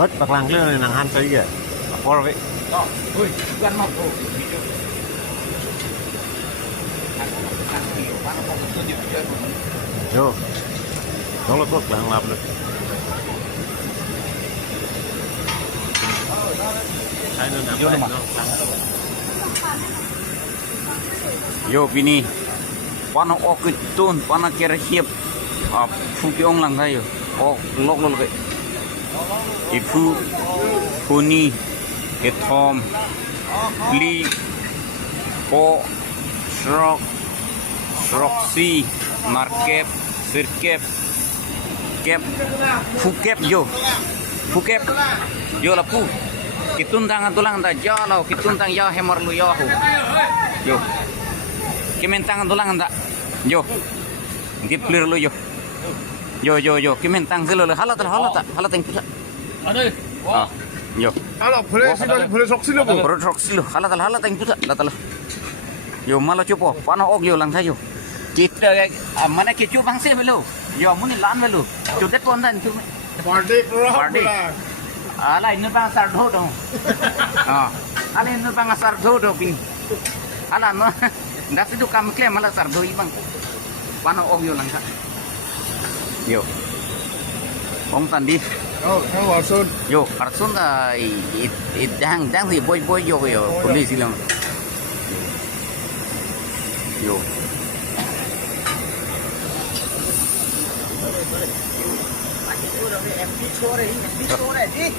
hết bạc lăng lên này nàng han xây kìa qua vậy Đó, ui, gần một ổ. vô đó là bạc lăng làm được sai nên Vô làm mà. Yo bini pana okitun pana kera hiep fuki ong lang tayo o lok lok kay ipu kuni etom li ko sroksi market sirkep kep fukep yo la pu kitun tangan tulang da jalo kitun tang ya hemor lu yo yo kimen tangan tulang da yo gip clear lu yo kimen tang selo halat yang pusa Aduh, ah yo kalau boleh sih boleh soksi lo bu produk silo halat yang pusa latala yo malah copo pana og yo lang sayo kita mana kecu bang se melo yo muni lan melo cudet pondan cu party program Party. ala inu bang sardho dong ala inu bang sardho dong pin ala no ndas itu kam klaim malah sardho ibang pana og yo lang sa yo ong tandi oh yang wasun yo karsun da dang si boy yo polisi lang yo em đi chua đây đi.